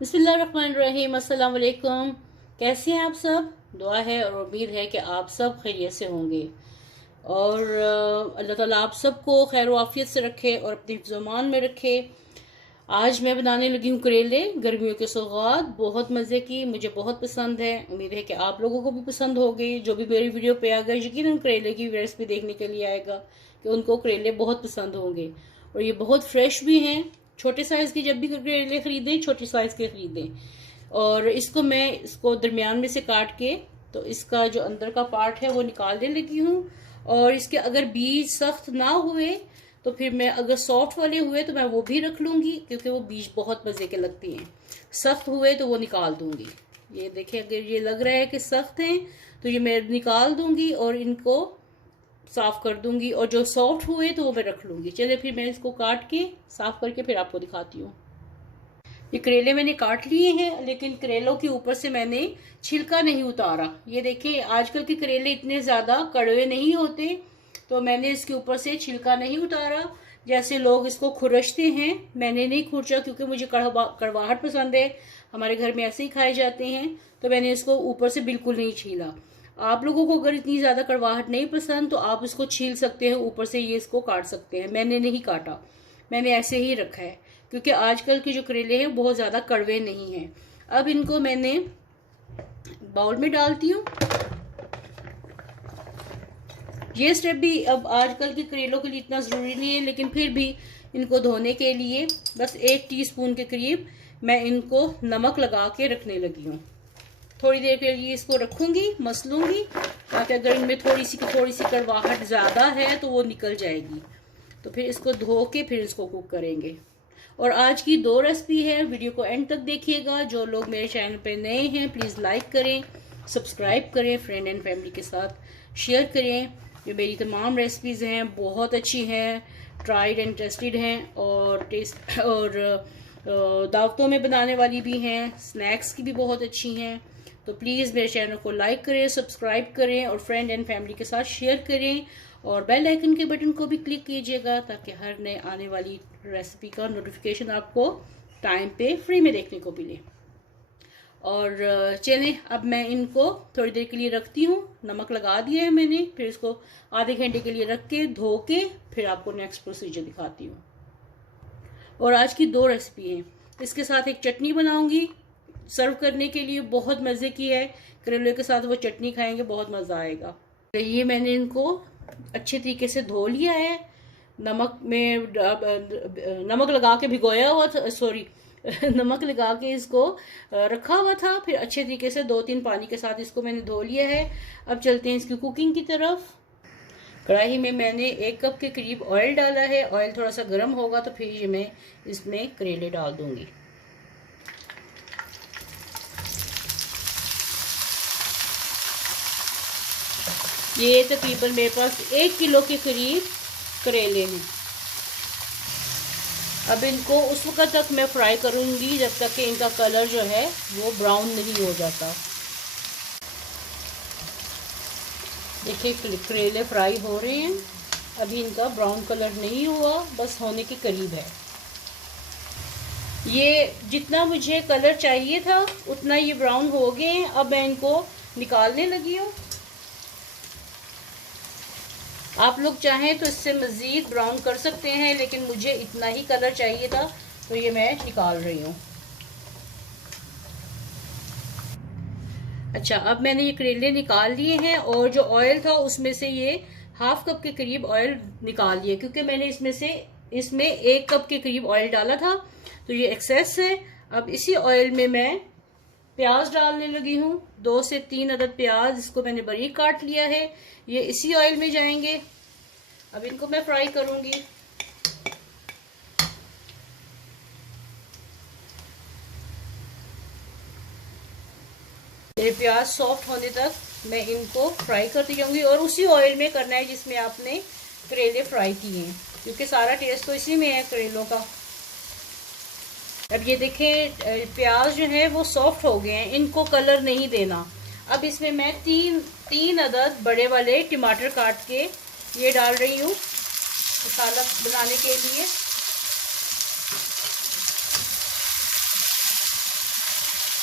बिस्मिल्लाहिर्रहमानिर्रहीम। अस्सलाम वालेकुम। कैसे हैं आप सब? दुआ है और उम्मीद है कि आप सब खैरियत से होंगे और अल्लाह ताला आप सबको खैर आफियत से रखे और अपनी हिफ्ज़-ओ-मान में रखे। आज मैं बनाने लगी हूँ करेले, गर्मियों के सौगात। बहुत मज़े की, मुझे बहुत पसंद है। उम्मीद है कि आप लोगों को भी पसंद होगी। जो भी मेरी वीडियो पे आएगा यकीनन करेले की रेसिपी देखने के लिए आएगा कि उनको करेले बहुत पसंद होंगे और ये बहुत फ्रेश भी हैं। छोटे साइज़ की जब भी करेले ख़रीदें, छोटे साइज़ के ख़रीदें। और इसको दरमियान में से काट के तो इसका जो अंदर का पार्ट है वो निकालने लगी हूँ। और इसके अगर बीज सख्त ना हुए तो फिर मैं, अगर सॉफ्ट वाले हुए तो मैं वो भी रख लूँगी, क्योंकि वो बीज बहुत मज़े के लगती हैं। सख्त हुए तो वो निकाल दूँगी। ये देखें, अगर ये लग रहा है कि सख्त हैं तो ये मैं निकाल दूँगी और इनको साफ़ कर दूँगी। और जो सॉफ्ट हुए तो वो मैं रख लूँगी। चलिए फिर मैं इसको काट के साफ़ करके फिर आपको दिखाती हूँ। ये करेले मैंने काट लिए हैं, लेकिन करेलों के ऊपर से मैंने छिलका नहीं उतारा। ये देखिए, आजकल के करेले इतने ज़्यादा कड़वे नहीं होते, तो मैंने इसके ऊपर से छिलका नहीं उतारा। जैसे लोग इसको खुरचते हैं, मैंने नहीं खुरचा, क्योंकि मुझे कड़वाहट पसंद है। हमारे घर में ऐसे ही खाए जाते हैं, तो मैंने इसको ऊपर से बिल्कुल नहीं छीला। आप लोगों को अगर इतनी ज़्यादा कड़वाहट नहीं पसंद तो आप इसको छील सकते हैं, ऊपर से ये इसको काट सकते हैं। मैंने नहीं काटा, मैंने ऐसे ही रखा है, क्योंकि आजकल के जो करेले हैं बहुत ज़्यादा कड़वे नहीं हैं। अब इनको मैंने बाउल में डालती हूँ। ये स्टेप भी अब आजकल के करेलों के लिए इतना ज़रूरी नहीं है, लेकिन फिर भी इनको धोने के लिए बस 1 टीस्पून के करीब मैं इनको नमक लगा के रखने लगी हूँ। थोड़ी देर के लिए इसको रखूँगी, मसलूँगी, ताकि अगर इनमें थोड़ी सी कड़वाहट ज़्यादा है तो वो निकल जाएगी। तो फिर इसको धो के फिर इसको कुक करेंगे। और आज की 2 रेसिपी है, वीडियो को एंड तक देखिएगा। जो लोग मेरे चैनल पे नए हैं प्लीज़ लाइक करें, सब्सक्राइब करें, फ्रेंड एंड फैमिली के साथ शेयर करें। ये मेरी तमाम रेसिपीज़ हैं, बहुत अच्छी हैं, ट्राइड एंड टेस्टेड हैं और दावतों में बनाने वाली भी हैं, स्नैक्स की भी बहुत अच्छी हैं। तो प्लीज़ मेरे चैनल को लाइक करें, सब्सक्राइब करें और फ्रेंड एंड फैमिली के साथ शेयर करें। और बेल आइकन के बटन को भी क्लिक कीजिएगा, ताकि हर नए आने वाली रेसिपी का नोटिफिकेशन आपको टाइम पे फ्री में देखने को मिले। और चलें, अब मैं इनको थोड़ी देर के लिए रखती हूँ। नमक लगा दिया है मैंने, फिर इसको आधे घंटे के लिए रख के धो के फिर आपको नेक्स्ट प्रोसीजर दिखाती हूँ। और आज की 2 रेसिपी हैं। इसके साथ एक चटनी बनाऊंगी सर्व करने के लिए, बहुत मज़े की है। करेले के साथ वो चटनी खाएंगे, बहुत मज़ा आएगा। तो ये मैंने इनको अच्छे तरीके से धो लिया है। नमक लगा के भिगोया हुआ था, सॉरी नमक लगा के इसको रखा हुआ था। फिर अच्छे तरीके से 2-3 पानी के साथ इसको मैंने धो लिया है। अब चलते हैं इसकी कुकिंग की तरफ। कढ़ाई में मैंने 1 कप के करीब ऑयल डाला है। ऑयल थोड़ा सा गर्म होगा तो फिर ये मैं इसमें करेले डाल दूंगी। ये तकरीबन मेरे पास 1 किलो के करीब करेले हैं। अब इनको उस वक्त तक मैं फ्राई करूंगी जब तक कि इनका कलर जो है वो ब्राउन नहीं हो जाता। देखिए, करेले फ्राई हो रहे हैं, अभी इनका ब्राउन कलर नहीं हुआ, बस होने के करीब है। ये जितना मुझे कलर चाहिए था उतना ये ब्राउन हो गए हैं। अब मैं इनको निकालने लगी हूँ। आप लोग चाहें तो इससे मज़ीद ब्राउन कर सकते हैं, लेकिन मुझे इतना ही कलर चाहिए था तो ये मैं निकाल रही हूँ। अच्छा, अब मैंने ये करेले निकाल लिए हैं और जो ऑयल था उसमें से ये 1/2 कप के करीब ऑयल निकाल लिए, क्योंकि मैंने इसमें 1 कप के करीब ऑयल डाला था, तो ये एक्सेस है। अब इसी ऑयल में मैं प्याज डालने लगी हूँ। 2 से 3 अदद प्याज, इसको मैंने बारीक काट लिया है। ये इसी ऑयल में जाएंगे। अब इनको मैं फ्राई करूंगी। ये प्याज सॉफ्ट होने तक मैं इनको फ्राई करती जाऊंगी, और उसी ऑयल में करना है जिसमें आपने करेले फ्राई किए हैं, क्योंकि सारा टेस्ट तो इसी में है करेलों का। अब ये देखें, प्याज जो है वो सॉफ्ट हो गए हैं, इनको कलर नहीं देना। अब इसमें मैं तीन अदद बड़े वाले टमाटर काट के ये डाल रही हूँ मसाला बनाने के लिए।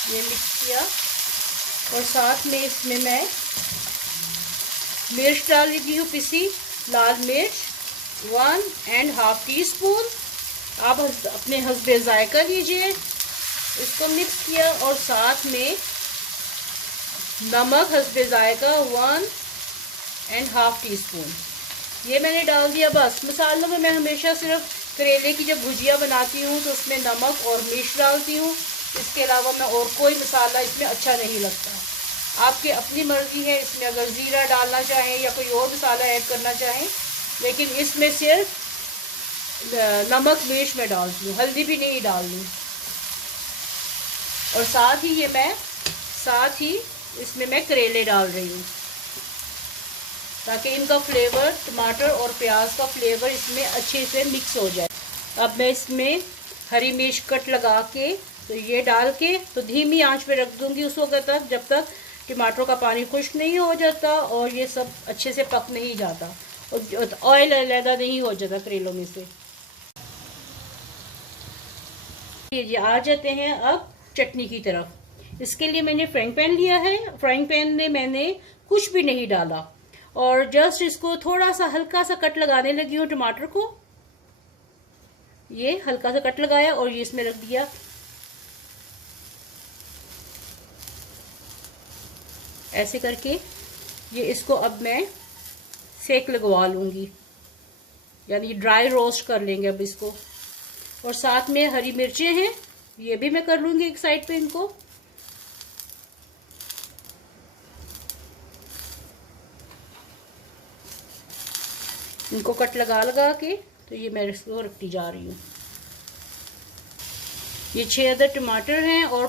ये मिक्स किया और साथ में इसमें मैं मिर्च डाल लीजिए हूँ, पिसी लाल मिर्च 1.5 टीस्पून। आप अपने हस्बे जायका लीजिए। इसको मिक्स किया और साथ में नमक हस्बे जायका 1.5 टीस्पून ये मैंने डाल दिया। बस मसालों में मैं हमेशा सिर्फ करेले की जब भुजिया बनाती हूँ तो उसमें नमक और मिर्च डालती हूँ। इसके अलावा मैं और कोई मसाला इसमें अच्छा नहीं लगता। आपकी अपनी मर्ज़ी है, इसमें अगर ज़ीरा डालना चाहें या कोई और मसाला ऐड करना चाहें, लेकिन इसमें सिर्फ नमक मिर्च मैं डालती हूँ, हल्दी भी नहीं डाल दूँ। और साथ ही इसमें मैं करेले डाल रही हूँ ताकि इनका फ्लेवर, टमाटर और प्याज का फ्लेवर इसमें अच्छे से मिक्स हो जाए। अब मैं इसमें हरी मिर्च कट लगा के तो ये डाल के तो धीमी आंच पे रख दूंगी उस वक्त तक जब तक टमाटरों का पानी खुश्क नहीं हो जाता और ये सब अच्छे से पक नहीं जाता और ऑयल अलग नहीं हो जाता करेलों में से। ये आ जाते हैं अब चटनी की तरफ। इसके लिए मैंने फ्राइंग पैन लिया है। फ्राइंग पैन में मैंने कुछ भी नहीं डाला और जस्ट इसको थोड़ा सा हल्का सा कट लगाने लगी हूँ टमाटर को। ये हल्का सा कट लगाया और ये इसमें रख दिया। ऐसे करके ये इसको अब मैं सेक लगवा लूंगी, यानी ड्राई रोस्ट कर लेंगे अब इसको। और साथ में हरी मिर्चें हैं, ये भी मैं कर लूंगी एक साइड पे। इनको कट लगा के तो ये मैं इसको रखती जा रही हूँ। ये 6 अदर टमाटर हैं और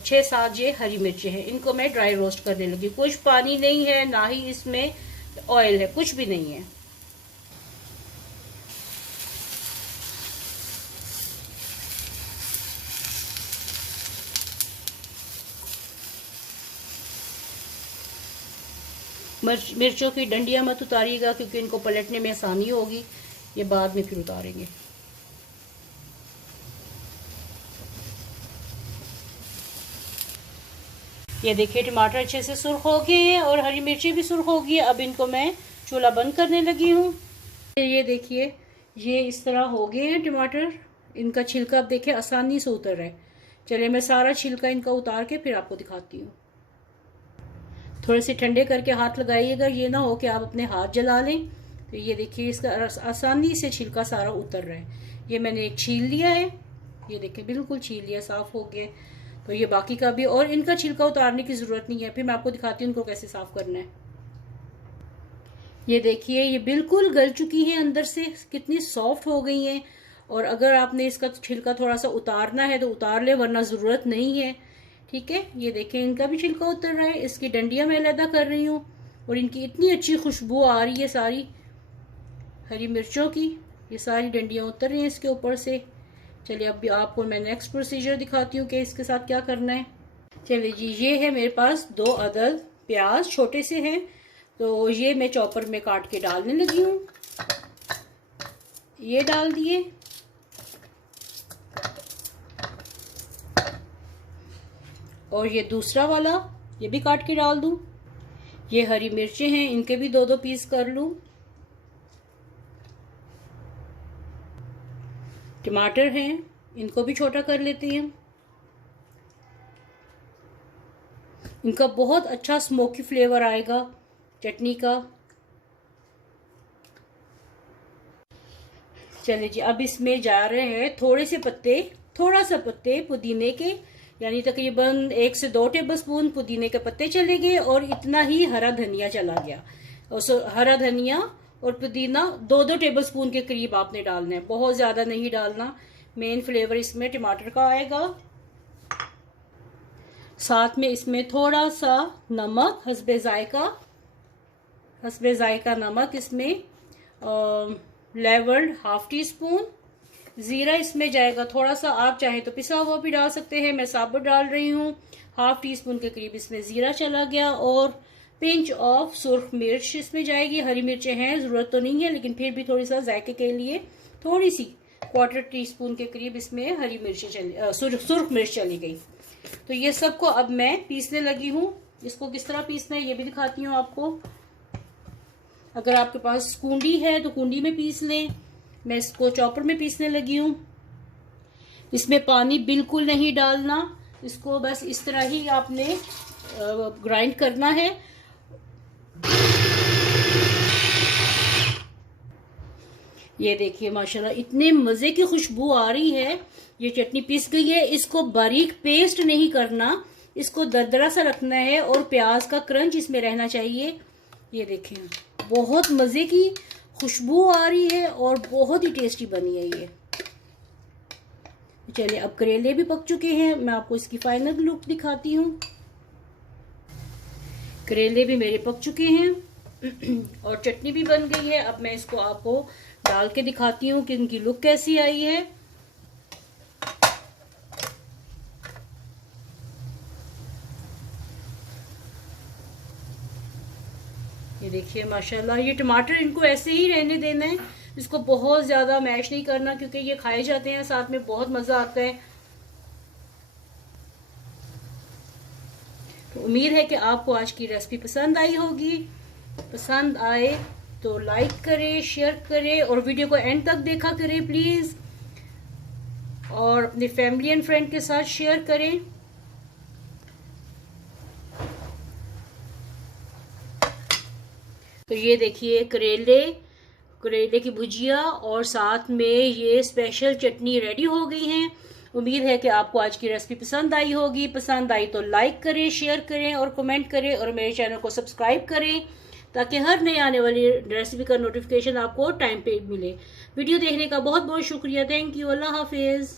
6-7 ये हरी मिर्चें हैं। इनको मैं ड्राई रोस्ट करने लगी। कुछ पानी नहीं है, ना ही इसमें ऑयल है, कुछ भी नहीं है। मिर्चों की डंडियां मत उतारिएगा क्योंकि इनको पलटने में आसानी होगी, ये बाद में फिर उतारेंगे। ये देखिए टमाटर अच्छे से सुर्ख हो गए हैं और हरी मिर्ची भी सुर्ख हो गई है। अब इनको मैं चूल्हा बंद करने लगी हूँ। ये देखिए ये इस तरह हो गए हैं टमाटर। इनका छिलका अब देखिए आसानी से उतर रहा है। चलिए मैं सारा छिलका इनका उतार के फिर आपको दिखाती हूँ। थोड़े से ठंडे करके हाथ लगाइएगा, ये ना हो कि आप अपने हाथ जला लें। तो ये देखिए इसका आसानी से छिलका सारा उतर रहा है। ये मैंने एक छील लिया है, ये देखिए बिल्कुल छील लिया, साफ हो गया। तो ये बाकी का भी, और इनका छिलका उतारने की ज़रूरत नहीं है, फिर मैं आपको दिखाती हूँ इनको कैसे साफ करना है। ये देखिए ये बिल्कुल गल चुकी है, अंदर से कितनी सॉफ्ट हो गई हैं। और अगर आपने इसका छिलका थोड़ा सा उतारना है तो उतार ले, वरना ज़रूरत नहीं है। ठीक है, ये देखें इनका भी छिलका उतर रहा है। इसकी डंडियाँ मैं अलग कर रही हूँ और इनकी इतनी अच्छी खुशबू आ रही है सारी हरी मिर्चों की। ये सारी डंडियाँ उतर रही हैं इसके ऊपर से। चलिए अब भी आपको मैं नेक्स्ट प्रोसीजर दिखाती हूँ कि इसके साथ क्या करना है। चलिए जी, ये है मेरे पास 2 अदद प्याज, छोटे से हैं, तो ये मैं चॉपर में काट के डालने लगी हूँ। ये डाल दिए। और ये दूसरा वाला ये भी काट के डाल दूं। ये हरी मिर्चें हैं, इनके भी 2-2 पीस कर लूं। टमाटर हैं, इनको भी छोटा कर लेते हैं। इनका बहुत अच्छा स्मोकी फ्लेवर आएगा चटनी का। चलिए जी, अब इसमें जा रहे हैं थोड़ा सा पत्ते पुदीने के, यानी तकरीबन 1 से 2 टेबलस्पून पुदीने के पत्ते चले गए और इतना ही हरा धनिया चला गया। और हरा धनिया और पुदीना 2-2 टेबलस्पून के करीब आपने डालना है, बहुत ज़्यादा नहीं डालना। मेन फ्लेवर इसमें टमाटर का आएगा। साथ में इसमें थोड़ा सा नमक हस्बे जायका नमक इसमें लेवल्ड 1/2 टीस्पून। ज़ीरा इसमें जाएगा थोड़ा सा, आप चाहें तो पिसा हुआ भी डाल सकते हैं, मैं साबुत डाल रही हूँ। 1/2 टीस्पून के करीब इसमें ज़ीरा चला गया। और पिंच ऑफ सुर्ख मिर्च इसमें जाएगी। हरी मिर्चें हैं, ज़रूरत तो नहीं है, लेकिन फिर भी थोड़ी सा जायके के लिए थोड़ी सी क्वार्टर टीस्पून के करीब इसमें हरी मिर्ची सुर्ख मिर्च चली गई। तो ये सबको अब मैं पीसने लगी हूँ। इसको किस तरह पीसना है ये भी दिखाती हूँ आपको। अगर आपके पास कूंडी है तो कूंडी में पीस लें। मैं इसको चॉपर में पीसने लगी हूँ। इसमें पानी बिल्कुल नहीं डालना, इसको बस इस तरह ही आपने ग्राइंड करना है। ये देखिए माशाल्लाह इतने मज़े की खुशबू आ रही है। ये चटनी पीस गई है। इसको बारीक पेस्ट नहीं करना, इसको दरदरा सा रखना है और प्याज का क्रंच इसमें रहना चाहिए। ये देखें बहुत मज़े की खुशबू आ रही है और बहुत ही टेस्टी बनी है ये। चलिए अब करेले भी पक चुके हैं, मैं आपको इसकी फाइनल लुक दिखाती हूँ। करेले भी मेरे पक चुके हैं और चटनी भी बन गई है। अब मैं इसको आपको डाल के दिखाती हूँ कि इनकी लुक कैसी आई है। ये देखिए माशाल्लाह, ये टमाटर इनको ऐसे ही रहने देना है, इसको बहुत ज़्यादा मैश नहीं करना क्योंकि ये खाए जाते हैं साथ में, बहुत मज़ा आता है। तो उम्मीद है कि आपको आज की रेसिपी पसंद आई होगी। पसंद आए तो लाइक करें, शेयर करें और वीडियो को एंड तक देखा करें प्लीज़, और अपने फैमिली एंड फ्रेंड के साथ शेयर करें। तो ये देखिए करेले की भुजिया और साथ में ये स्पेशल चटनी रेडी हो गई हैं। उम्मीद है कि आपको आज की रेसिपी पसंद आई होगी। पसंद आई तो लाइक करें, शेयर करें और कमेंट करें और मेरे चैनल को सब्सक्राइब करें ताकि हर नई आने वाली रेसिपी का नोटिफिकेशन आपको टाइम पे मिले। वीडियो देखने का बहुत बहुत शुक्रिया। Thank you. अल्लाह हाफिज़।